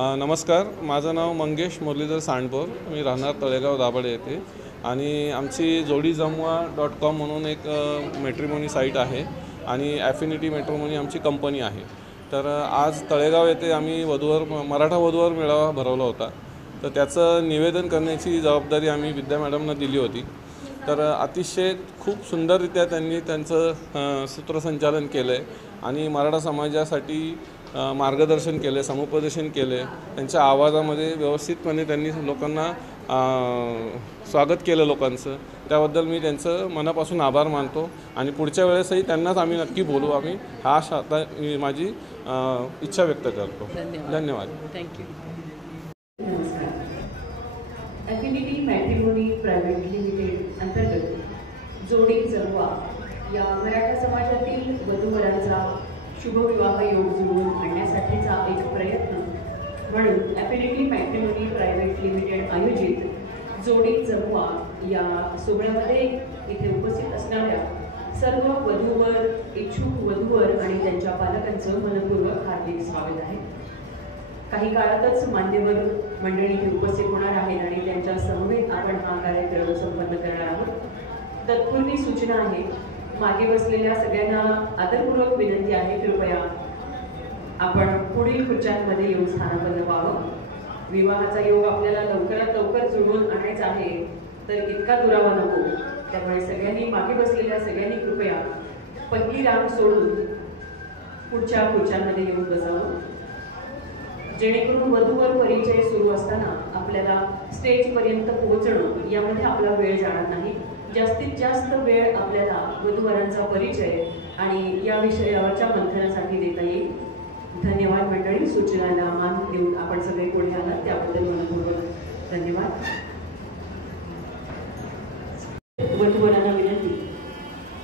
नमस्कार, माझं नाव मंगेश मुरलीधर सांडभोर. मी राहणार तळेगाव दाभाडे येथे आणि आमची जोडीजमवा.com म्हणून एक मॅट्रिमोनी साईट आहे आणि ॲफिनिटी मॅट्रिमोनी आमची कंपनी आहे. तर आज तळेगाव येथे आम्ही मराठा वधूवर मेळावा भरवला होता. तर त्याचं निवेदन करण्याची जबाबदारी आम्ही विद्या मॅडमना दिली होती. तर अतिशय खूप सुंदररित्या त्यांनी त्यांचं सूत्रसंचालन केलं आहे आणि मराठा समाजासाठी मार्गदर्शन केले, समुपदेशन केले. त्यांच्या आवाजामध्ये व्यवस्थितपणे त्यांनी लोकांना स्वागत केलं लोकांचं. त्याबद्दल मी त्यांचं मनापासून आभार मानतो आणि पुढच्या वेळेसही त्यांनाच आम्ही नक्की बोलू. आम्ही आता माझी इच्छा व्यक्त करतो. धन्यवाद. थँक्यू. ॲफिनिटी मॅट्रिमोनी प्रायव्हेट लिमिटेड अंतर्गत जोडी जमवा या मराठा समाजातील वधूवरांचा शुभविवाह योग जुळवून आणण्यासाठीचा एक प्रयत्न म्हणून ॲफिनिटी मॅट्रिमोनी प्रायव्हेट लिमिटेड आयोजित जोडी जमवा या सोहळ्यामध्ये इथे उपस्थित असणाऱ्या सर्व वधूवर, इच्छुक वधूवर आणि त्यांच्या पालकांचं मनपूर्वक हार्दिक स्वागत आहे. काही काळातच मान्यवर मंडळी इथे उपस्थित होणार आहेत आणि त्यांच्या समवेत आपण हा कार्यक्रम संपन्न करणार आहोत. तत्पूर्वी सूचना आहे, मागे बसलेल्या सगळ्यांना आदरपूर्वक विनंती आहे, कृपया आपण पुढील खुर्च्यांमध्ये येऊन स्थानापन्न व्हावं. विवाहाचा योग आपल्याला लवकरात लवकर जुळवून आणायचा आहे, तर इतका दुरावा नको. त्यामुळे सगळ्यांनी, मागे बसलेल्या सगळ्यांनी कृपया पहिली रांग सोडून पुढच्या खुर्च्यांमध्ये येऊन बसावं, जेणेकरून वधूवर परिचय सुरू असताना आपल्याला स्टेजपर्यंत पोहोचणं यामध्ये आपला वेळ जाणार नाही. जास्तीत जास्त वेळ आपल्याला वधूवरांचा परिचय आणि या विषयावरच्या मंथनासाठी देता येईल. धन्यवाद मंडळी. सूचनांना मान देऊन आपण सगळे पुढे आलात त्याबद्दल मनपूर्वक धन्यवाद. वधूवरांना विनंती,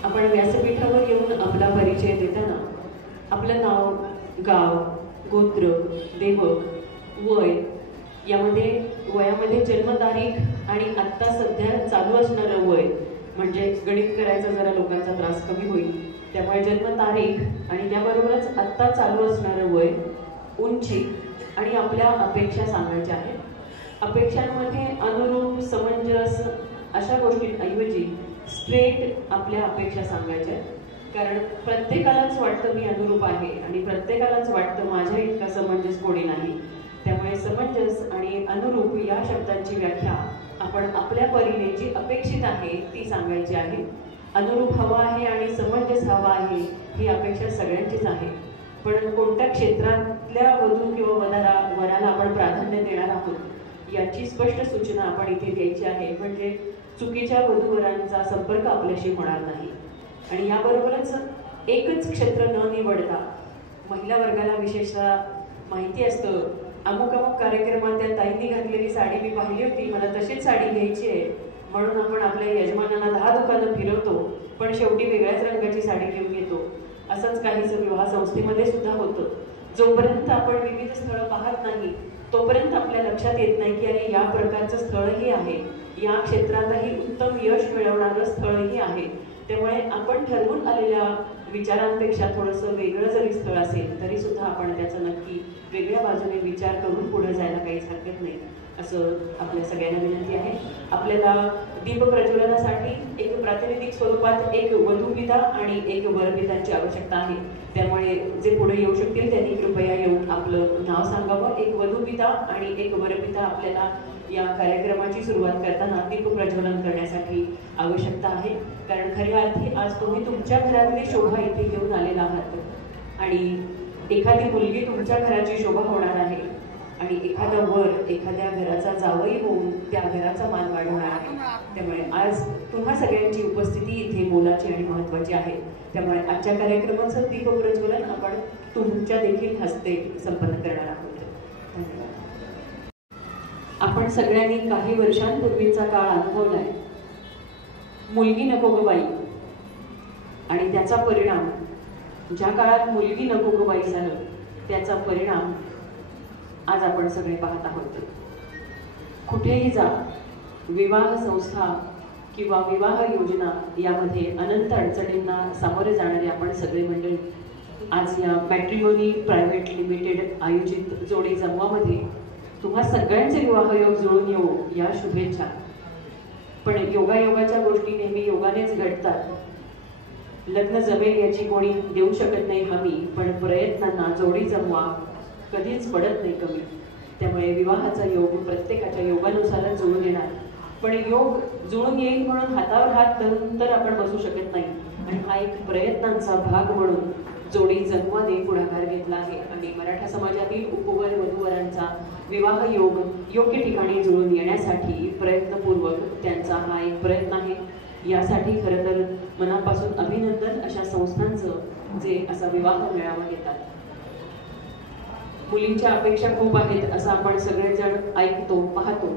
आपण व्यासपीठावर येऊन आपला परिचय देताना आपलं नाव, गाव, गोत्र, देवक, वय, यामध्ये वयामध्ये जन्मतारीख आणि आत्ता सध्या चालू असणारं वय, म्हणजे गणित करायचा जरा लोकांचा त्रास कमी होईल, त्यामुळे जन्मतारीख आणि त्याबरोबरच आत्ता चालू असणारं वय, उंची आणि आपल्या अपेक्षा सांगायच्या आहेत. अपेक्षांमध्ये अनुरूप, समंजस अशा गोष्टींऐवजी स्ट्रेट आपल्या अपेक्षा सांगायच्या आहेत. कारण प्रत्येकालाच वाटतं मी अनुरूप आहे आणि प्रत्येकालाच वाटतं माझ्या इतका समंजस कोणी नाही. त्यामुळे समंजस आणि अनुरूप या शब्दांची व्याख्या आपण आपल्या परीने जी अपेक्षित आहे ती सांगायची आहे. अनुरूप हवा आहे आणि समंजस हवा आहे ही अपेक्षा सगळ्यांचीच आहे. पण कोणत्या क्षेत्रातल्या वधू किंवा वराला आपण प्राधान्य देणार आहोत याची स्पष्ट सूचना आपण इथे द्यायची आहे, म्हणजे चुकीच्या वधूवरांचा संपर्क आपल्याशी होणार नाही. आणि याबरोबरच एकच क्षेत्र न निवडता, महिला वर्गाला विशेषतः माहिती असतं, अमुक कार्यक्रमात त्या ताईंनी घातलेली साडी मी पाहिली होती, मला तशीच साडी घ्यायची आहे, म्हणून आपण आपल्या यजमानांना 10 दुकानं फिरवतो पण शेवटी वेगळ्याच रंगाची साडी घेऊन येतो. असंच काहीच विवाह संस्थेमध्ये सुद्धा होतं. जोपर्यंत आपण विविध स्थळं पाहत नाही तोपर्यंत आपल्या लक्षात येत नाही की अरे या प्रकारचं स्थळही आहे, या क्षेत्रातही उत्तम यश मिळवणारं स्थळही आहे. त्यामुळे आपण ठरवून आलेल्या विचारांपेक्षा थोडंसं वेगळं जरी स्थळ असेल तरी सुद्धा आपण त्याचा नक्की वेगळ्या बाजूने विचार करून पुढे जायला काहीच हरकत नाही, असं आपल्या सगळ्यांना विनंती आहे. आपल्याला दीप प्रज्वलनासाठी एक प्रातिनिधिक स्वरूपात एक वधूपिता आणि एक वरपितांची आवश्यकता आहे. त्यामुळे जे पुढे येऊ शकतील त्यांनी कृपया येऊन आपलं नाव सांगावं. एक वधूपिता आणि एक वरपिता आपल्याला या कार्यक्रमाची सुरुवात करताना दीप प्रज्वलन करण्यासाठी आवश्यकता आहे. कारण खऱ्या अर्थी आज तुम्ही तुमच्या घरातली शोभा इथे घेऊन आलेला आहात आणि एखादी मुलगी तुमच्या घराची शोभा होणार आहे आणि एखादा वर एखाद्या घराचा जावई होऊन त्या घराचा मान वाढवणार आहे. त्यामुळे आज तुम्हा सगळ्यांची उपस्थिती इथे मोलाची आणि महत्त्वाची आहे. त्यामुळे आजच्या कार्यक्रमाचं दीप प्रज्वलन आपण तुमच्या देखील हस्ते संपन्न करणार आहोत. धन्यवाद. आपण सगळ्यांनी काही वर्षांपूर्वीचा काळ अनुभवलाय. मुलगी नको ग बाई आणि त्याचा परिणाम, ज्या काळात मुलगी नको ग बाई झालं त्याचा परिणाम आज आपण सगळे पाहत आहोत. कुठेही जा, विवाह संस्था किंवा विवाह योजना यामध्ये अनंत अडचणींना सामोरे जाणारे आपण सगळे मंडळी आज या मॅट्रिमोनी प्रायव्हेट लिमिटेड आयोजित जोडी जमवामध्ये तुम्हा सगळ्यांचे विवाहयोग जुळून येऊ या शुभेच्छा. पण योगायोगाच्या गोष्टी नेहमी योगानेच घडतात. लग्न जमेल याची कोणी देऊ शकत नाही हमी, पण प्रयत्नांना जोडी जमवा कधीच पडत नाही कमी. त्यामुळे विवाहाचा योग प्रत्येकाच्या योगानुसारच जुळून येणार. पण योग जुळून येईल म्हणून हातावर हात धरून तर आपण बसू शकत नाही. आणि हा एक प्रयत्नांचा भाग म्हणून जोडी जमवाने पुढाकार घेतला आहे. आणि मराठा समाजातील उपवर वधूवरांचा विवाह योग योग्य ठिकाणी जुळून येण्यासाठी प्रयत्नपूर्वक त्यांचा हा एक प्रयत्न आहे. यासाठी खरं तर मनापासून अभिनंदन अशा संस्थांचं जे असा विवाह मेळावा घेतात. मुलींच्या अपेक्षा खूप आहेत असं आपण सगळेजण ऐकतो पाहतो.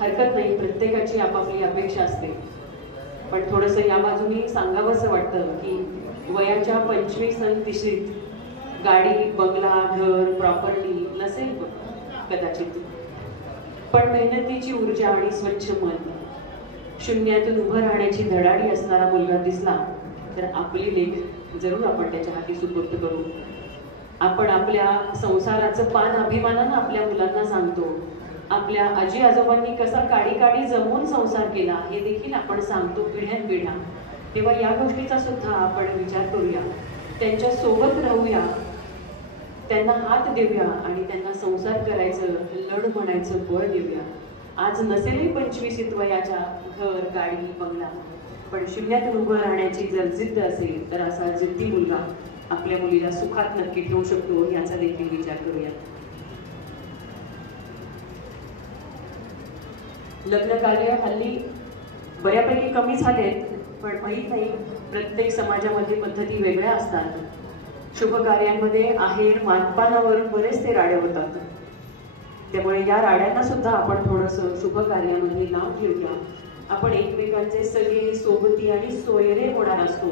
हरकत नाही, प्रत्येकाची आपापली अपेक्षा असते. पण थोडंसं या बाजूनी सांगावंसं वाटतं की वयाच्या 25 आणि 30 गाडी बंगला घर प्रॉपर्टी नसेल कदाचित, पण मेहनतीची ऊर्जा आणि स्वच्छ मन, शून्यातून उभं राहण्याची धडाडी असणारा मुलगा दिसला तर आपली लेख जरूर आपण त्याच्या हाती सुपूर्द करू. आपण आपल्या संसाराचं पान अभिमानानं आपल्या मुलांना सांगतो. आपल्या आजी आजोबांनी कसा काडी काडी जमवून संसार केला हे देखील आपण सांगतो पिढ्यानपिढ्या. तेव्हा या गोष्टीचा सुद्धा आपण विचार करूया, त्यांच्या सोबत राहूया, त्यांना हात देऊया आणि त्यांना संसार करायचं लढ म्हणायचं बळ देऊया. आज नसेलही 25 वयाच्या घर गाडी बंगला, पण शून्यातून उभं राहण्याची जर जिद्द असेल तर असा जिद्दी मुलगा आपल्या मुलीला सुखात नक्की ठेवू शकतो याचा देखील विचार करूया. लग्न कार्य हल्ली बऱ्यापैकी कमी झालेत, पण माहीत नाही प्रत्येक समाजामध्ये पद्धती वेगळ्या असतात. शुभ कार्यांमध्ये आहेर मानपानावरून बरेच ते राडे होतात. त्यामुळे या राड्यांना सुद्धा आपण थोडंसं शुभ कार्यामध्ये नाव ठेवूया. आपण एकमेकांचे सगळे सोबती आणि सोयरे होणार असतो.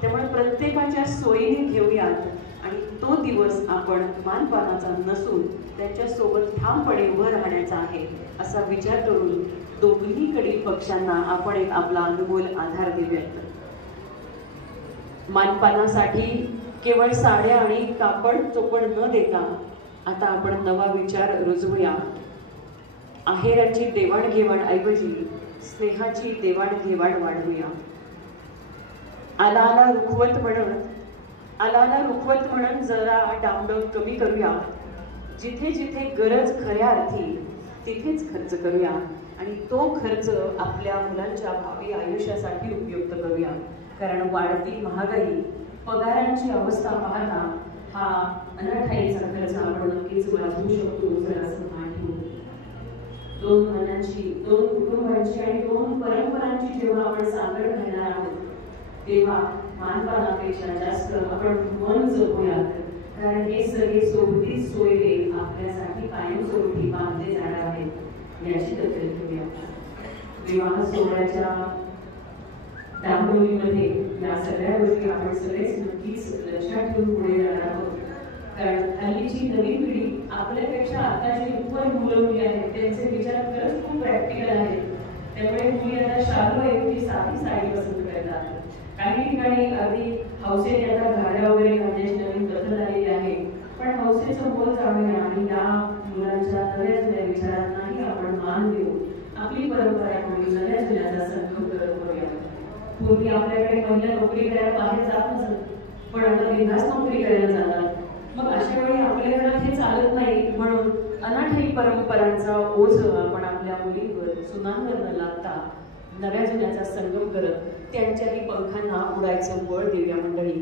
त्यामुळे प्रत्येकाच्या सोयीने घेऊयात आणि तो दिवस आपण मानपानाचा नसून त्यांच्या सोबत ठामपणे उभं राहण्याचा आहे असा विचार करून दोन्हीकडील पक्षांना आपण एक आपला अनमोल आधार देऊयात. मानपानासाठी केवळ साड्या आणि कापड चोपड न देता आता आपण नवा विचार रुजवूया. आहेराची देवाणघेवाण ऐवजी स्नेहाची देवाणघेवाण वाढवूया. आला आला रुखवत म्हणून जरा डांबडोब कमी करूया. जिथे जिथे गरज खऱ्या अर्थी तिथेच खर्च करूया आणि तो खर्च आपल्या मुलांच्या भावी आयुष्यासाठी उपयुक्त करूया. कारण वाढती महागाई पगारांची अवस्था पाहता हा अनाठाईचा खर्च आपण नक्कीच वाचवू शकतो जर असं भान ठेवू. 2 मनांची 2 कुटुंबांची आणि 2 परंपरांची जेव्हा आपण सांगड घालणार आहोत तेव्हा मानपानापेक्षा जास्त आपण मन जपूयात. कारण हे सगळे सोबती सोयरे आपल्यासाठी कायमस्वरूपी बांधले जाणार आहेत याची दखल घेऊया. विवाह सोहळ्याच्या डांबोलीमध्ये या सगळ्या गोष्टी आपण सगळेच नक्कीच लक्षात ठेवून पुढे जाणार आहोत. कारण हल्लीची नवीन पिढी आपल्यापेक्षा आता जी उपवर मुलं मुली आहेत त्यांचे विचार खरंच खूप प्रॅक्टिकल आहेत. त्यामुळे मुली आता शालू ऐवजी साधी साडी पसंत करतात. काही ठिकाणी अगदी हौसेने आता घाड्या वगैरे घालण्याची नवीन पद्धत आलेली आहे. पण हौसेचं मोल जाणूया आणि या मुलांच्या नव्या जुन्या विचारांनाही आपण मान देऊ. आपली परंपरा म्हणून नव्या जुन्याचा संगम करत करूया. पूर्वी आपल्याकडे महिला नोकरी करायला बाहेर जात नसत, पण आता बिनधास्त नोकरी करायला जातात. मग अशा वेळी आपल्या घरात हे चालत नाही म्हणून अनाठाई परंपरांचा ओझ आपण आपल्या मुलींवर सुनांवर न लागता नव्या जुन्याचा संगम करत त्यांच्याही पंखांना उडायचं बळ देऊया. मंडळी,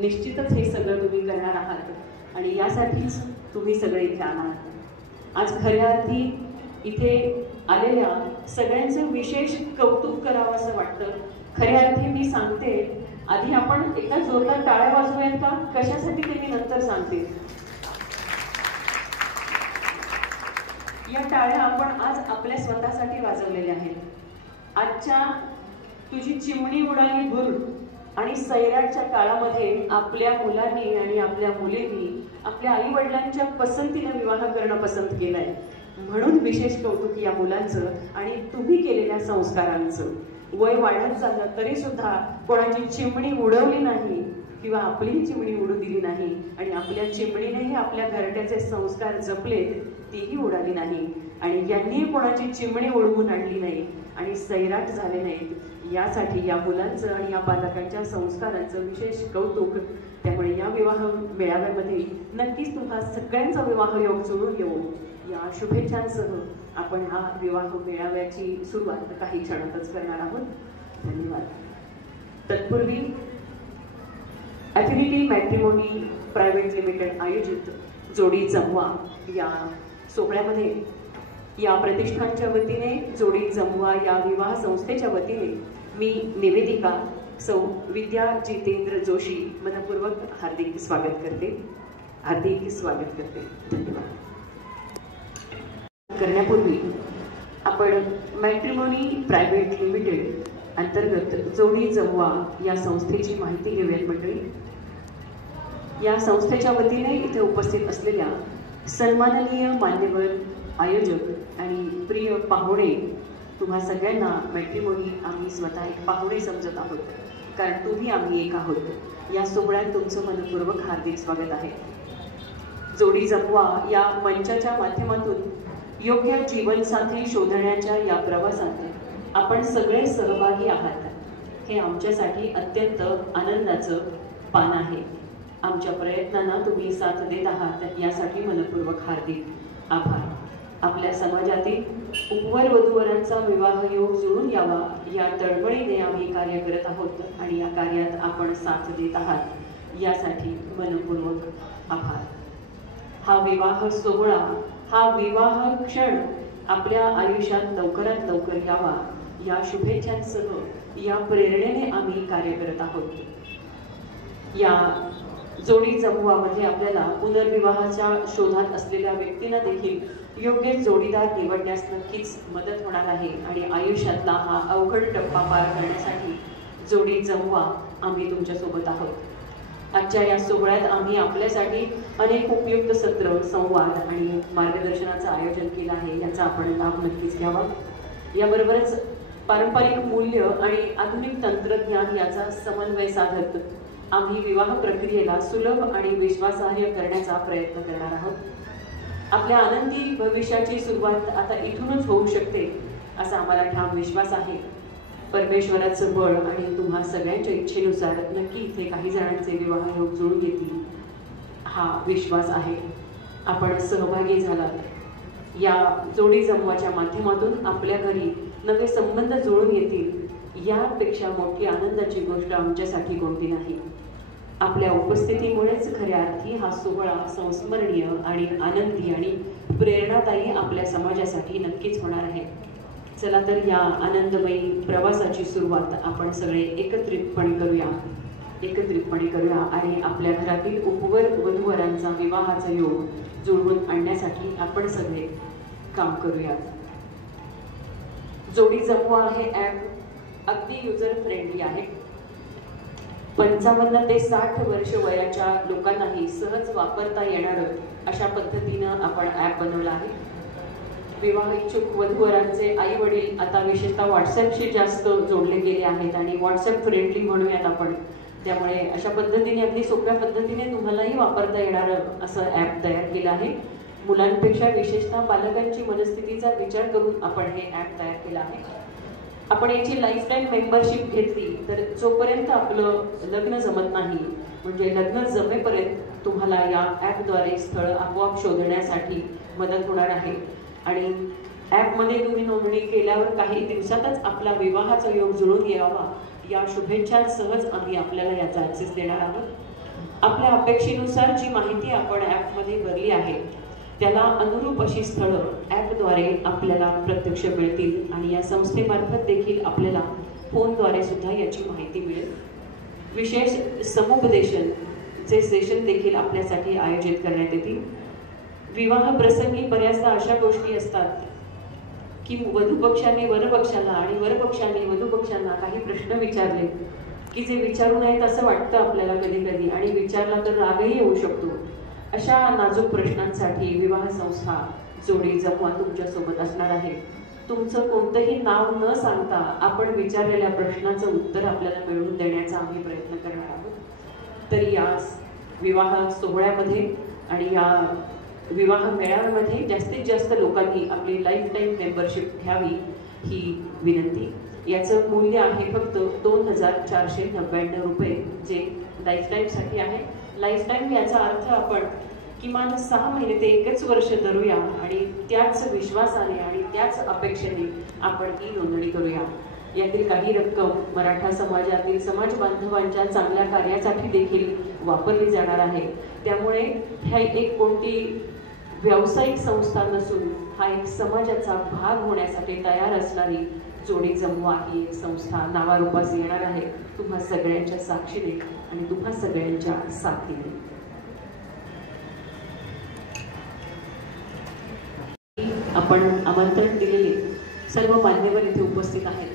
निश्चितच हे सगळं तुम्ही करणार आहात आणि यासाठीच तुम्ही सगळे इथे आहात. आज खऱ्या अर्थी इथे आलेल्या सगळ्यांचं विशेष कौतुक करावं असं वाटतं. खऱ्या अर्थी मी सांगते, आधी आपण एकदा जोरदार टाळ्या वाजवूयात का? कशासाठी ते मी नंतर सांगते. या टाळ्या आपण आज आपल्या स्वतःसाठी वाजवलेल्या आहेत. आजच्या तुझी चिमणी उडाली भूल आणि सैराटच्या काळामध्ये आपल्या मुलांनी आणि आपल्या मुलींनी आपल्या आई वडिलांच्या पसंतीने विवाह करणं पसंत केलंय. म्हणून विशेष कौतुक या मुलांचं आणि तुम्ही केलेल्या संस्कारांचं. वय वाढत झालं तरी सुद्धा कोणाची चिमणी उडवली नाही, किंवा आपलीही चिमणी उडू दिली नाही आणि आपल्या चिमणीनेही आपल्या घरट्याचे संस्कार जपलेत, तीही उडाली नाही आणि यांनी कोणाची चिमणी उडवून आणली नाही आणि सैराट झाले नाहीत। यासाठी या मुलांचं आणि या पालकांच्या संस्कारांचं विशेष कौतुक। त्यामुळे या विवाह मेळाव्यामध्ये नक्कीच तुम्हा सगळ्यांचा विवाह योग जुळून येऊ या शुभेच्छांसह आपण हा विवाह मेळाव्याची सुरुवात काही क्षणातच करणार आहोत। धन्यवाद। तत्पूर्वी ॲफिनिटी मॅट्रिमोनी प्रायव्हेट लिमिटेड आयोजित जोडी जमवा या सोहळ्यामध्ये या प्रतिष्ठानच्या वतीने, जोडी जमवा या विवाह संस्थेच्या वतीने मी निवेदिका सौ विद्या जितेंद्र जोशी मनपूर्वक हार्दिक स्वागत करते। धन्यवाद। करण्यापूर्वी आपण मॅट्रिमोनी प्रायव्हेट लिमिटेड अंतर्गत जोडी जमवा या संस्थेची माहिती घेऊयात मंडळी। या संस्थेच्या वतीने इथे उपस्थित असलेल्या सन्माननीय मान्यवर आयोजक आणि प्रिय पाहुणे, तुम्हा सगळ्यांना मॅट्रिमोनी आम्ही स्वतः एक पाहुणे समजत आहोत, कारण तुम्ही आम्ही एक आहोत। या सोहळ्यात तुमचं मनपूर्वक हार्दिक स्वागत आहे। जोडी जमवा या मंचाच्या माध्यमातून योग्य जीवनसाथी शोधण्याच्या या प्रवासात आपण सगळे सहभागी आहात, हे आमच्यासाठी अत्यंत आनंदाचं पान आहे। आमच्या प्रयत्नांना तुम्ही साथ देत आहात, यासाठी मनपूर्वक हार्दिक आभार। आपल्या समाजातील उपवर वधूवरांचा विवाह योग जुळून यावा या तळमळीने आम्ही कार्य करत आहोत आणि या कार्यात आपण साथ देत आहात, यासाठी मनपूर्वक आभार। हा विवाह सोहळा, हा विवाह क्षण आपल्या आयुष्यात लवकरात लवकर यावा या शुभेच्छांसह या प्रेरणेने आम्ही कार्य करत आहोत। या जोडी जमवामध्ये आपल्याला पुनर्विवाहाच्या शोधात असलेल्या व्यक्तींना देखील योग्य जोडीदार निवडण्यास नक्कीच मदत होणार आहे आणि आयुष्यातला हा अवघड टप्पा पार करण्यासाठी जोडी जमवा आम्ही तुमच्यासोबत आहोत। आजच्या या सोहळ्यात आम्ही आपल्यासाठी अनेक उपयुक्त सत्र, संवाद आणि मार्गदर्शनाचं आयोजन केलं आहे, याचा आपण लाभ नक्कीच घ्यावा। याबरोबरच पारंपरिक मूल्य आणि आधुनिक तंत्रज्ञान याचा समन्वय साधत आम्ही विवाह प्रक्रियेला सुलभ आणि विश्वासार्ह करण्याचा प्रयत्न करणार आहोत। आपल्या आनंदी भविष्याची सुरुवात आता इथूनच होऊ शकते, असा आम्हाला ठाम विश्वास आहे। परमेश्वराचं बळ आणि तुम्हा सगळ्यांच्या इच्छेनुसार नक्की इथे काही जणांचे विवाह योग जुळून येतील, हा विश्वास आहे। आपण सहभागी झालात। या जोडी जमवाच्या माध्यमातून आपल्या घरी नवे संबंध जुळून येतील, यापेक्षा मोठी आनंदाची गोष्ट आमच्यासाठी कोणती नाही। आपल्या उपस्थितीमुळेच खऱ्या अर्थी हा सोहळा संस्मरणीय आणि आनंदी आणि प्रेरणादायी आपल्या समाजासाठी नक्कीच होणार आहे। चला तर या आनंदमयी प्रवासाची सुरुवात आपण सगळे एकत्रितपणे करूया आणि आपल्या घरातील उपवर वधूवरांचा विवाहाचा योग जुळवून आणण्यासाठी आपण सगळे काम करूया। जोडी जमवा हे ॲप अगदी युजर फ्रेंडली आहे। 55 ते 60 वर्ष वयाच्या लोकांनाही सहज वापरता येणारं अशा पद्धतीनं आपण ॲप बनवलं आहे। विवाह इच्छुक वधूवरांचे आई वडील आता विशेषतः व्हॉट्सॲपशी जास्त जोडले गेले आहेत आणि व्हॉट्सॲप फ्रेंडली म्हणूयात आपण, त्यामुळे अशा पद्धतीने अगदी सोप्या पद्धतीने तुम्हालाही वापरता येणारं असं ॲप तयार केलं आहे। मुलांपेक्षा विशेषतः पालकांची मनस्थितीचा विचार करून आपण हे ॲप तयार केलं आहे। आपण याची लाईफ टाईम मेंबरशिप घेतली तर जोपर्यंत आपलं लग्न जमत नाही, म्हणजे लग्न जमेपर्यंत तुम्हाला या ॲपद्वारे स्थळ आपोआप शोधण्यासाठी मदत होणार आहे आणि ॲपमध्ये तुम्ही नोंदणी केल्यावर काही दिवसातच आपला विवाहाचा योग जुळून यावा या शुभेच्छांसहज आम्ही आपल्याला याचा ॲक्सेस देणार आहोत। आपल्या अपेक्षेनुसार जी माहिती आपण ॲपमध्ये भरली आहे त्याला अनुरूप अशी स्थळं ॲपद्वारे आपल्याला प्रत्यक्ष मिळतील आणि या संस्थेमार्फत देखील आपल्याला फोनद्वारे सुद्धा याची माहिती मिळेल। विशेष समुपदेशनचे सेशन देखील आपल्यासाठी आयोजित करण्यात येतील। विवाह प्रसंगी बऱ्याचदा अशा गोष्टी असतात की वधूपक्षाने वरपक्षाला आणि वरपक्षाने वधूपक्षांना काही प्रश्न विचारले की जे विचारू नयेत असं वाटतं आपल्याला कधी कधी, आणि विचारला तर रागही येऊ शकतो। अशा नाजूक प्रश्नांसाठी विवाह संस्था जोडी जमवा तुमच्यासोबत असणार आहे। तुमचं कोणतंही नाव न सांगता आपण विचारलेल्या प्रश्नाचं उत्तर आपल्याला मिळवून देण्याचा आम्ही प्रयत्न करणार आहोत। तर या विवाह सोहळ्यामध्ये आणि या विवाह मेळाव्यामध्ये जास्तीत जास्त लोकांनी आपली लाईफ टाईम मेंबरशिप घ्यावी ही विनंती. याचं मूल्य आहे फक्त 2499 रुपये, जे लाईफ टाईमसाठी आहे. लाईफ टाईम याचा अर्थ आपण किमान 6 महिने ते 1 वर्ष धरूया आणि त्याच विश्वासाने आणि त्याच अपेक्षेने आपण ही नोंदणी करूया. यातील काही रक्कम मराठा समाजातील समाज बांधवांच्या चांगल्या कार्यासाठी देखील वापरली जाणार आहे. त्यामुळे ह्या एक कोणती व्यावसायिक संस्था नसून हा एक समाजाचा भाग होण्यासाठी तयार असणारी जोडी जमवा ही एक संस्था नावारूपास येणार आहे, तुम्हा सगळ्यांच्या साक्षीने आणि तुम्हा सगळ्यांच्या साथीने. आपण आमंत्रण दिलेले सर्व मान्यवर इथे उपस्थित आहेत.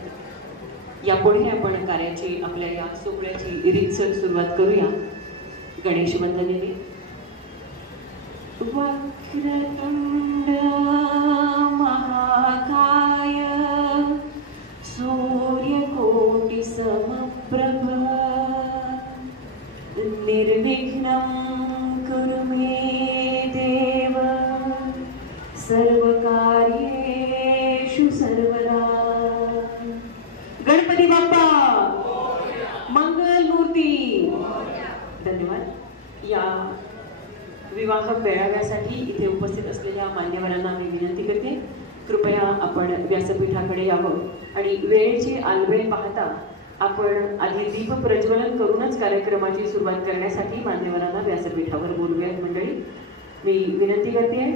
यापुढे आपण कार्याची आपल्या या सोहळ्याची रीतसर सुरुवात करूया गणेश वंदनेने. वक्रतुंड महाकाय सूर्यकोटि समप्रभ निर्विघ्नं कुरु मे देव सर्वकार्येषु सर्वदा. गणपती बाप्पा मंगल मूर्ती. धन्यवाद. या विवाह मेळाव्यासाठी इथे उपस्थित असलेल्या मान्यवरांना मी विनंती करते, कृपया आपण व्यासपीठाकडे यावं आणि वेळेची आलवेळ पाहता आपण आधी दीप प्रज्वलन करूनच कार्यक्रमाची सुरुवात करण्यासाठी मान्यवरांना व्यासपीठावर बोलूयात. मंडळी, मी विनंती करते,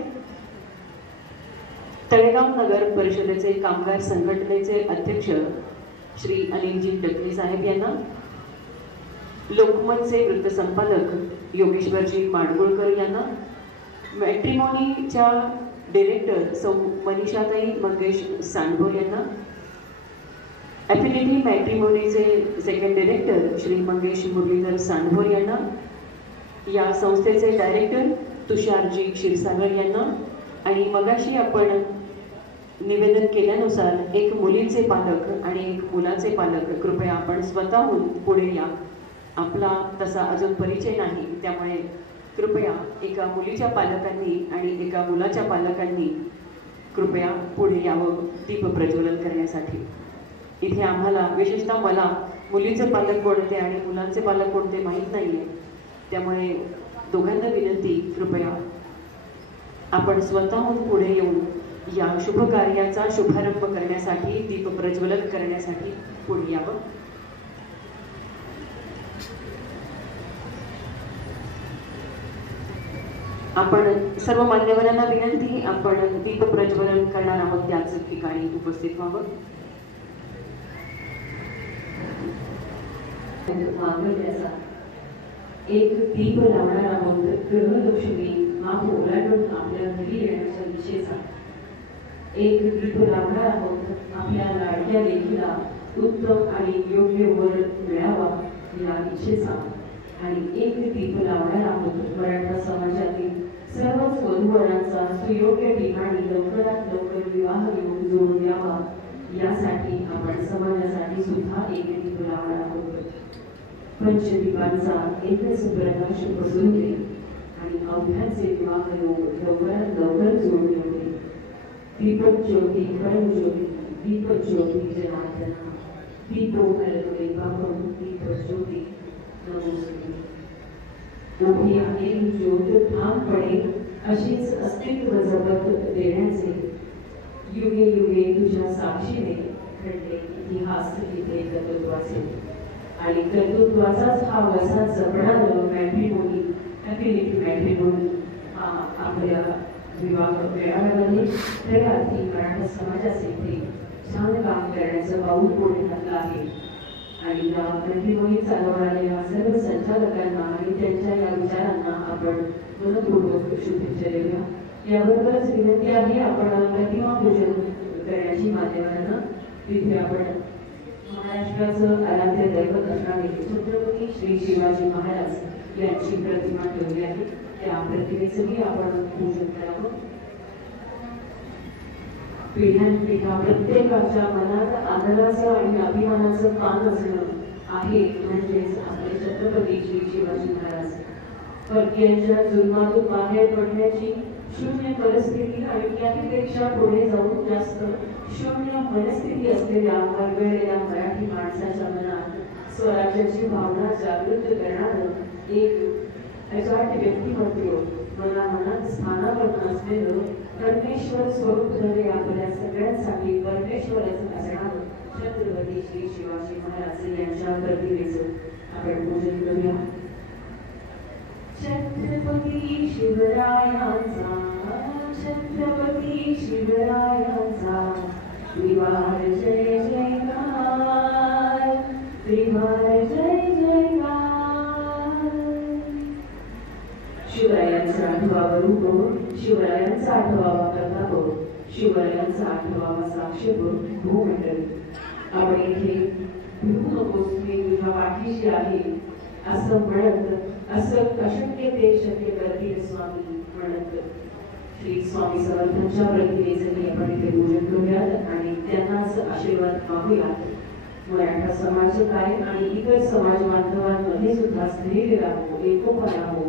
तळेगाव नगर परिषदेचे कामगार संघटनेचे अध्यक्ष श्री अनिलजी डकले साहेब यांना, लोकमतचे वृत्तसंपादक योगेश्वरजी माडगुळकर यांना, मॅट्रिमॉनीच्या डिरेक्टर सौ मनीषाताई मंगेश सांडभोर यांना, ॲफिनिटी मॅट्रिमॉनीचे सेकंड डिरेक्टर श्री मंगेश मुरलीधर सांडभोर यांना, या संस्थेचे डायरेक्टर तुषारजी क्षीरसागर यांना, आणि मगाशी आपण निवेदन केल्यानुसार एक मुलीचे पालक आणि एक मुलाचे पालक, कृपया आपण स्वतःहून पुढे या. आपला तसा अजून परिचय नाही, त्यामुळे कृपया एका मुलीच्या पालकांनी आणि एका मुलाच्या पालकांनी कृपया पुढे यावं दीप प्रज्वलन करण्यासाठी. इथे आम्हाला, विशेषतः मला, मुलीचे पालक कोणते आणि मुलांचे पालक कोणते माहीत नाही आहे, त्यामुळे दोघांना विनंती, कृपया आपण स्वतःहून पुढे येऊन या शुभ कार्याचा शुभारंभ करण्यासाठी, दीप प्रज्वलन करण्यासाठी पुढे यावं. आपण सर्व मान्यवरांना विनंती, आपण दीप प्रज्वलन करणार आहोत त्याच ठिकाणी उपस्थित व्हावं. मांगल्याचा एक दीप लावणार आहोत, ग्रहलक्ष्मी माप ओलांडून आपल्या घरी येण्याच्या दिशेचा. एक दीप लावणार आहोत आपल्या लाडक्या लेकीला उत्तम आणि योग्य वर मिळावा या इच्छेचा. आणि एक दीप लावणार आहोत मराठा समाजातील सर्वच वधूवरांचा सुयोग्य ठिकाणी लवकरात लवकर विवाह येऊन जोडून यावा यासाठी आपण समाजासाठी सुद्धा एक दीप लावणार आहोत. पंचदीपांचा एकच प्रकाश पसरून दे आणि अवघ्यांचे विवाह योग लवकरात लवकर जोडून येऊ दे. दीपक ज्योती परम ज्योती, दीपक ज्योती जनार्दना, दीपो हरदे बाबम, दीपक ज्योती नमोस्तुते. उभी आहे ज्योत ठामपणे अशीच अस्तित्व जपत देण्याचे, युगे युगे तुझ्या साक्षीने घडले इतिहास इथे कर्तृत्वाचे. आणि कर्तृत्वाचाच हा वसा जपणारं मॅट्रिमोनी, ॲफिनिटी मॅट्रिमोनी हा आपल्या विवाह मेळाव्यामध्ये खऱ्या अर्थी मराठा समाजासाठी छान काम करण्याचं पाऊल पुढे घातलं आहे. आणि या मॅट्रिमोनी चालवणाऱ्या सर्व संचालकांना आणि त्यांच्या या विचारांना आपण मनपूर्वक शुभेच्छा देऊया. याबरोबरच विनंती आहे, आपण प्रतिमा पूजन करण्याची मान्यवरांना. तिथे आपण महाराष्ट्राचं आराध्य दैवत असणारे छत्रपती श्री शिवाजी महाराज यांची प्रतिमा ठेवली आहे, त्या प्रतिमेचंही आपण पूजन करावं. पिढ्यानपिढ्या प्रत्येकाच्या मनात आदराचं आणि अभिमानाचं स्थान असणं आहे, म्हणजेच आपले छत्रपती श्री शिवाजी महाराज. परकीयांच्या जुलमातून बाहेर पडण्याची शून्य परिस्थिती आणि त्यापेक्षा पुढे जाऊन जास्त शून्य मनस्थिती असलेल्या हरगळलेल्या मराठी माणसाच्या मनात स्वराज्याची भावना जागृत करणारं एक अजाट व्यक्तिमत्व, मनामनात स्थानावर असलेलं परमेश्वर स्वरूप हृदय आपल्या सगळ्यांसाठी परमेश्वरच असणारं छत्रपती श्री शिवाजी महाराज यांच्या प्रतिमेचं आपण पूजन करूया. छत्रपती शिवरायांचा, छत्रपती शिवरायांचा त्रिवार जय जयकार, त्रिवार जय जयकार. शिवरायांचा आठवावा रूप, शिवरायांचा आठवावा प्रताप, शिवरायांचा आठवावा साक्षेप भूमंडल. आपण इथे भिवू नकोस, मी तुझ्या पाठीशी आहे असं म्हणत, असं अशक्य ते शक्य करतील स्वामी म्हणत श्री स्वामी समर्थांच्या प्रतिमेचे आपण इथे पूजन करूयात आणि त्यांनाच आशीर्वाद मागूयात. मराठा समाज काय आणि इतर समाज बांधवांमध्ये सुद्धा स्थैर्य राहो, एकोपा राहो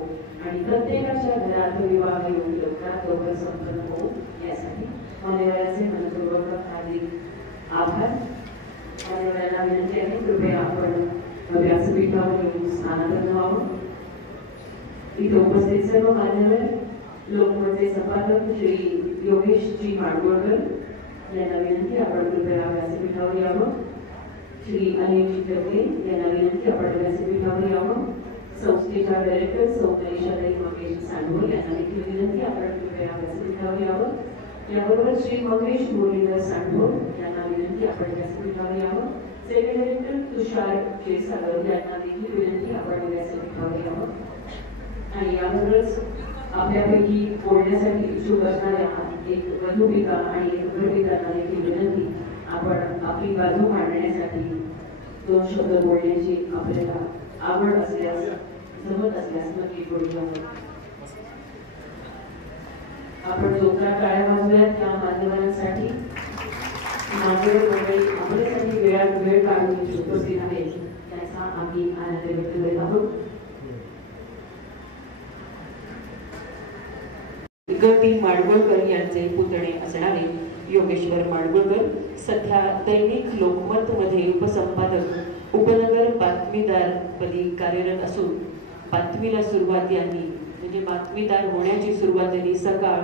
आणि प्रत्येकाच्या घरात विवाह येऊन लवकरात लवकर संपन्न हो यासाठी मान्यवरांचे मनपूर्वक हार्दिक आभार. मान्यवरांना विनंती आहे कृपया आपण व्यासपीठावर येऊन स्थानापन्न व्हावं. इथे उपस्थित सर्व मान्यवर लोकमतचे संपादक श्री योगेशजी माडगुळकर यांना विनंती आपण कृपया व्यासपीठावर यावं. श्री अनिल चित्रके यांना विनंती आपण व्यासपीठावर यावं. संस्थेच्या डायरेक्टर सौ मनीषाताई मंगेश सांडवल यांना देखील विनंती आपण कृपया व्यासपीठावर यावं. याबरोबर श्री मंगेश मुरलीधर सांडवल यांना विनंती आपण व्यासपीठावर यावं. सेक्रेटरी तुषार क्षीरसागर यांना देखील विनंती आपण व्यासपीठावर यावं. आणि याबरोबरच आपल्यापैकी बोलण्यासाठी इच्छुक असणाऱ्या एक वधूपिका आणि एक वरपिकांना देखील विनंती आपण आपली बाजू मांडण्यासाठी दोन शब्द बोलण्याची आपल्याला आवड असल्यास, जमत असल्यास नक्की बोलूया. आपण जोपर्यंत टाळ्या वाजवूयात त्या मान्यवरांसाठी. मान्यवर मंडळी आपल्यासाठी वेळ काढून उपस्थित आहेत त्याचा आम्ही आनंद व्यक्त करीत आहोत. गती माडगुळकर यांचे पुतणे असणारे योगेश्वर माडगुळकर सध्या दैनिक लोकमत मध्ये उपसंपादक, उपनगर बातमीदार पदी कार्यरत असून बातमीला सुरुवात यांनी म्हणजे बातमीदार होण्याची सुरुवात त्यांनी सकाळ,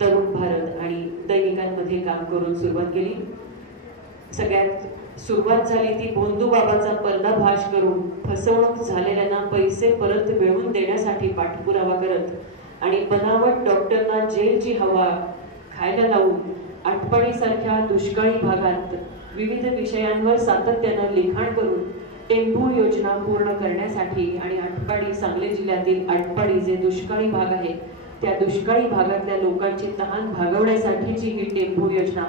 तरुण भारत आणि दैनिकांमध्ये काम करून सुरुवात केली. सगळ्यात सुरुवात झाली ती भोंदूबाबाचा पर्दाफाश करून फसवणूक झालेल्यांना पैसे परत मिळवून देण्यासाठी पाठपुरावा करत आणि बनावट डॉक्टरना जेलची हवा खायला लावून आटपाडीसारख्या दुष्काळी भागात विविध विषयांवर सातत्यानं लिखाण करून टेंभू योजना पूर्ण करण्यासाठी आणि आटपाडी सांगली जिल्ह्यातील आटपाडी जे दुष्काळी भाग आहे त्या दुष्काळी भागातल्या लोकांची तहान भागवण्यासाठीची ही टेंभू योजना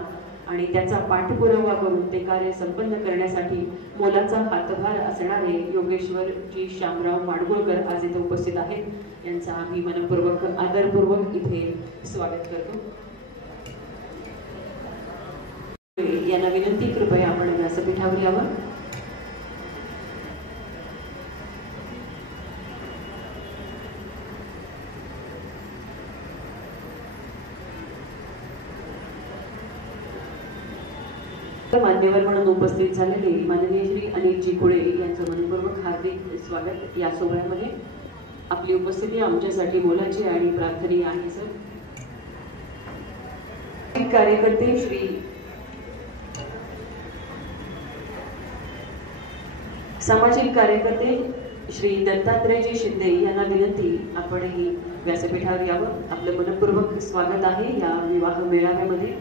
आणि त्याचा पाठपुरावा करून ते कार्य संपन्न करण्यासाठी मोलाचा हातभार असणारे योगेश्वरजी शामराव माडगुळकर आज इथे उपस्थित आहेत. यांचा आम्ही मनपूर्वक आदरपूर्वक इथे स्वागत करतो. यांना विनंती कृपया आपण व्यासपीठावर यावं. मान्यवर म्हणून उपस्थित झालेले माननीय श्री अनिलजी कुळे यांचं मनपूर्वक हार्दिक स्वागत. या सोहळ्यामध्ये आपली उपस्थिती आमच्यासाठी मोलाची आणि प्रार्थनीय आहे. सर, कार्यकर्ते श्री सामाजिक कार्यकर्ते श्री दत्तात्रयजी शिंदे यांना विनंती आपणही व्यासपीठावर यावं. आपलं मनपूर्वक स्वागत आहे या विवाह मेळाव्यामध्ये.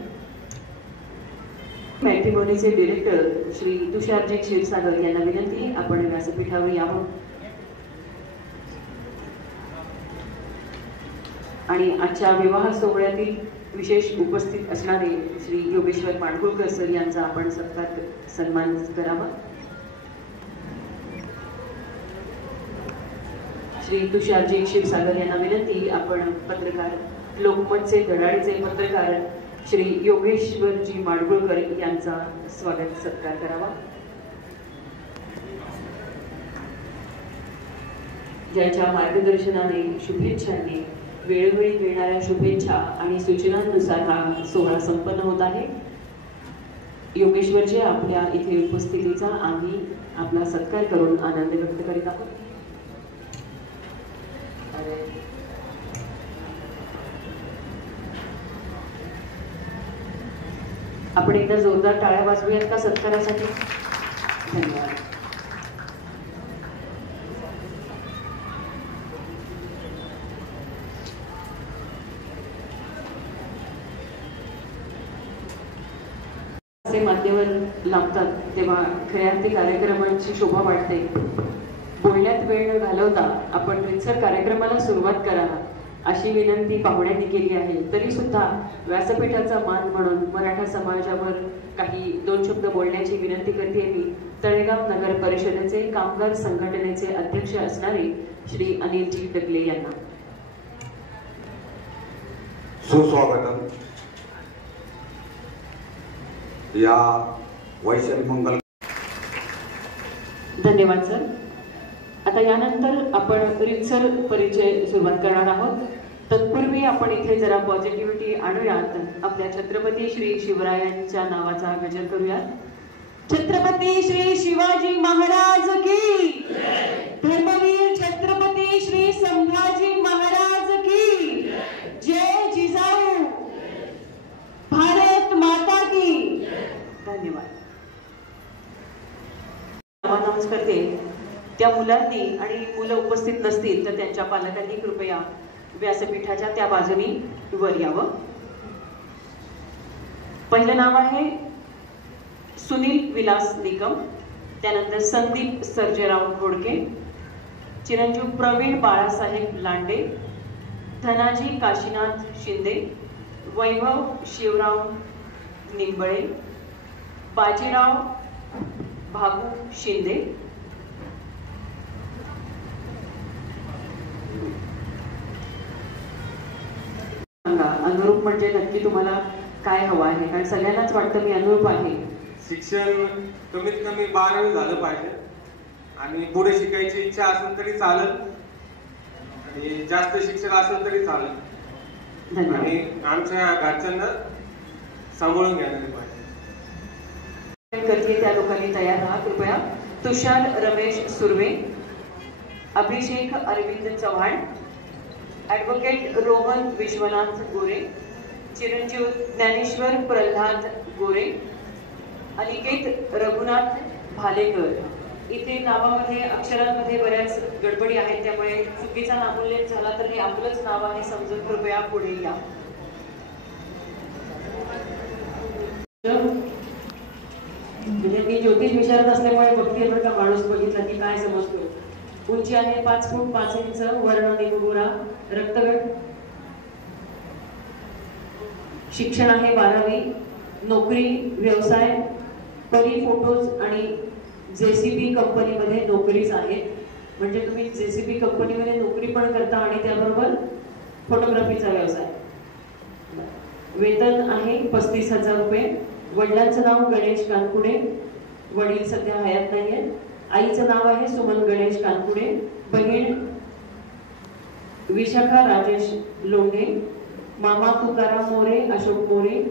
मॅट्रिमोनीचे डिरेक्टर श्री तुषारजी क्षीरसागर यांना विनंती आपण व्यासपीठावर यावं. आणि आजच्या विवाह सोहळ्यातील विशेष उपस्थित असणारे श्री योगेश्वर माडगुळकर सर यांचा आपण सन्मान करावा. श्री तुषारजी क्षीरसागर यांना विनंती आपण पत्रकार, लोकमतचे धडाडीचे पत्रकार श्री योगेश्वरजी माडगुळकर यांचा स्वागत सत्कार करावा. ज्यांच्या मार्गदर्शनाने, शुभेच्छांनी, वेळोवेळी मिळणाऱ्या शुभेच्छा आणि सूचनांनुसार हा सोहळा संपन्न होत आहे. योगेश्वरजी आपल्या इथे उपस्थितीचा आम्ही आपला सत्कार करून आनंद व्यक्त करीत आहोत. आपण एकदा जोरदार टाळ्या वाजवूयात का सत्कारासाठी? धन्यवाद. असे मान्यवर लाभतात तेव्हा खऱ्या अर्थी कार्यक्रमांची शोभा वाढते. बोलण्यात वेळ न घालवता आपण रितसर कार्यक्रमाला सुरुवात करा अशी विनंती पाहुण्यांनी केली आहे. तरी सुद्धा व्यासपीठाचा मान म्हणून मराठा समाजावर काही 2 शब्द बोलण्याची विनंती करते मी तळेगाव नगर परिषदेचे कामगार संघटनेचे अध्यक्ष असणारे श्री अनिलजी डगले यांना. सुस्वागतम. या वैशाली मंगल. धन्यवाद सर. आता यानंतर आपण रितसर परिचय सुरुवात करणार आहोत. तत्पूर्वी आपण इथे जरा पॉझिटिव्हिटी आणूयात. आपल्या छत्रपती श्री शिवरायांच्या नावाचा गजर करूयात. छत्रपती श्री शिवाजी महाराज की, धर्मवीर छत्रपती श्री संभाजी महाराज की जय. जिजाऊ, भारत माता की. धन्यवाद. अनाउन्स करते त्या मुलांनी आणि मुलं उपस्थित नसतील तर त्यांच्या पालकांनी कृपया व्यासपीठाच्या त्या बाजूनी वर यावं. पहिलं नाव आहे सुनील विलास निकम, त्यानंतर संदीप सर्जेराव घोडके, चिरंजीव प्रवीण बाळासाहेब लांडे, धनाजी काशीनाथ शिंदे, वैभव शिवराव निंबळे, बाजीराव भागू शिंदे, अनुरूप म्हणजे नक्की तुम्हाला काय हवं आहे? कारण सगळ्यांनाच वाटतं मी अनुरूप आहे. शिक्षण कमीत कमी 12वी झालं पाहिजे आणि पुढे शिकायची इच्छा असेल तरी चालेल आणि जास्त शिक्षण असेल तरी चालेल आणि आमच्या घरच्यांना सांभाळून घ्यायला पाहिजे. करते त्या लोकांनी तयार राहा कृपया. तुषार रमेश सुर्वे, अभिषेक अरविंद चव्हाण, ॲडव्होकेट रोहन विश्वनाथ गोरे, चिरंजीव ज्ञानेश्वर प्रल्हाद गोरे, अनिकेत रघुनाथ भालेकर. इथे नावामध्ये अक्षरांमध्ये बऱ्याच गडबडी आहेत त्यामुळे चुकीचा नामोल्लेख झाला तर हे आपलंच नाव आहे समजून कृपया पुढे या. म्हणजे मी ज्योतिष विचारत असल्यामुळे बघते बरं का माणूस बघितला की काय समजतो. उंची आहे 5 फूट 5 इंच, वर्ण निगोरा, रक्तगट, शिक्षण आहे 12वी, नोकरी व्यवसाय परी फोटोज आणि JCB कंपनीमध्ये नोकरीच आहेत. म्हणजे तुम्ही JCB कंपनीमध्ये नोकरी पण करता आणि त्याबरोबर फोटोग्राफीचा व्यवसाय. वेतन आहे 35,000 रुपये. वडिलांचं नाव गणेश कानपुडे, वडील सध्या हयात नाहीये. आईचं नाव आहे सुमन गणेश कानपुडे, बहीण विशाखा राजेश लोंढे, मामा तुकाराम मोरे, अशोक मोरे.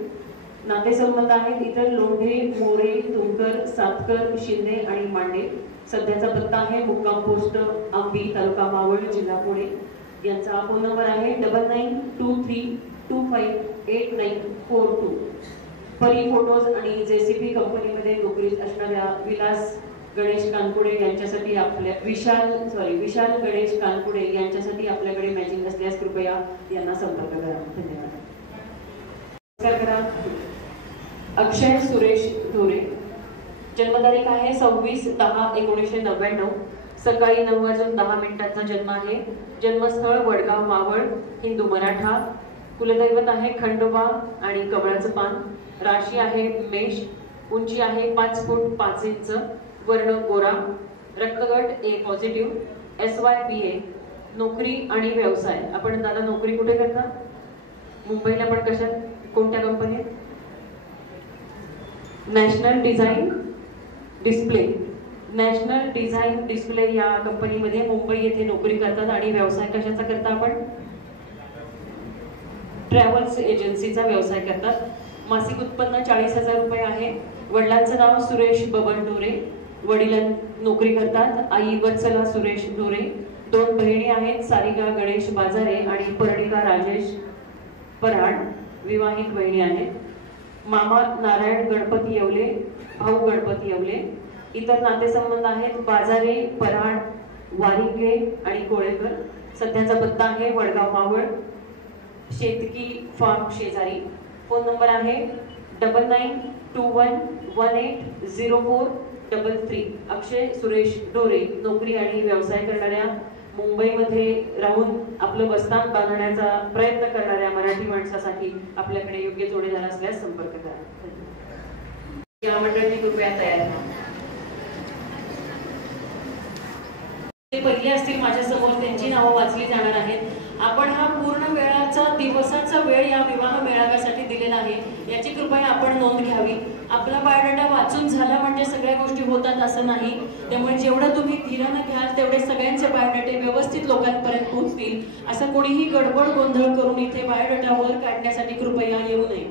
नातेसंबंध आहेत इतर लोंढे, मोरे, तुमकर, सातकर, शिंदे आणि मांडे. सध्याचा पत्ता आहे मुक्काम पोस्ट आंबी, तालुका मावळ, जिल्हा पुणे. यांचा फोन नंबर आहे 9923258942. परी फोटोज आणि JCB कंपनीमध्ये नोकरीत असणाऱ्या विलास गणेश कानपुडे यांच्यासाठी विशाल गणेश कानपुडे यांच्यासाठी आपल्याकडे मॅचिंग असल्यास कृपया यांना संपर्क करा. धन्यवाद. अक्षय सुरेश धोरे, जन्मतारीख आहे 26/10/1999, सकाळी 9:10 जन्म आहे. जन्मस्थळ वडगाव मावळ, हिंदू मराठा. कुलदैवत आहे खंडोबा आणि कमळाचं पान. राशी आहे मेष. उंची आहे 5 फूट 5 इंच, वर्ण गोरा, रक्तगट A पॉझिटिव्ह, SYBA. नोकरी आणि व्यवसाय. आपण दादा नोकरी कुठे करता? मुंबईला. पण कशात? कोणत्या कंपनीत? National design display national design display या कंपनीमध्ये मुंबई येथे नोकरी करतात आणि व्यवसाय कशाचा करता आपण? ट्रॅव्हल्स एजन्सीचा व्यवसाय करतात. मासिक उत्पन्न 40,000 रुपये आहे. वडिलांचं नाव सुरेश बबन ढोरे. वडील नोकरी करतात. आई वत्सला सुरेश ढोरे. 2 बहिणी आहेत, सारिका गणेश बाजारे आणि पर्णिका राजेश पराड. विवाहित बहिणी आहेत. मामा नारायण गणपती येवले, भाऊ गणपती येवले. इतर नातेसंबंध आहेत बाजारे, पराड, वारिंगे आणि कोळेकर. सध्याचा पत्ता आहे वडगाव मावळ, शेतकी फार्म शेजारी. फोन नंबर आहे 9921180433. अक्षय सुरेश ढोरे. नोकरी आणि व्यवसाय करणाऱ्या, मुंबईमध्ये राहून आपलं बस्तान बांधण्याचा प्रयत्न करणाऱ्या मराठी माणसासाठी आपल्याकडे योग्य जोडीदार असल्यास संपर्क करा. या मंडळांनी कृपया तयार व्हा. ते पहिले असतील माझ्या समोर, त्यांची नावं वाचली जाणार आहेत. आपण हा पूर्ण वेळाचा दिवसाचा वेळ या विवाह मेळाव्यासाठी दिलेला आहे, याची कृपया आपण नोंद घ्यावी. आपला बायोडाटा वाचून झाला म्हणजे सगळ्या गोष्टी होतात असं नाही. त्यामुळे जेवढं तुम्ही धीरानं घ्याल तेवढे सगळ्यांचे बायोडाटे व्यवस्थित लोकांपर्यंत पोहोचतील. असं कोणीही गडबड गोंधळ करून इथे बायोडाटा वर काढण्यासाठी कृपया येऊ नये.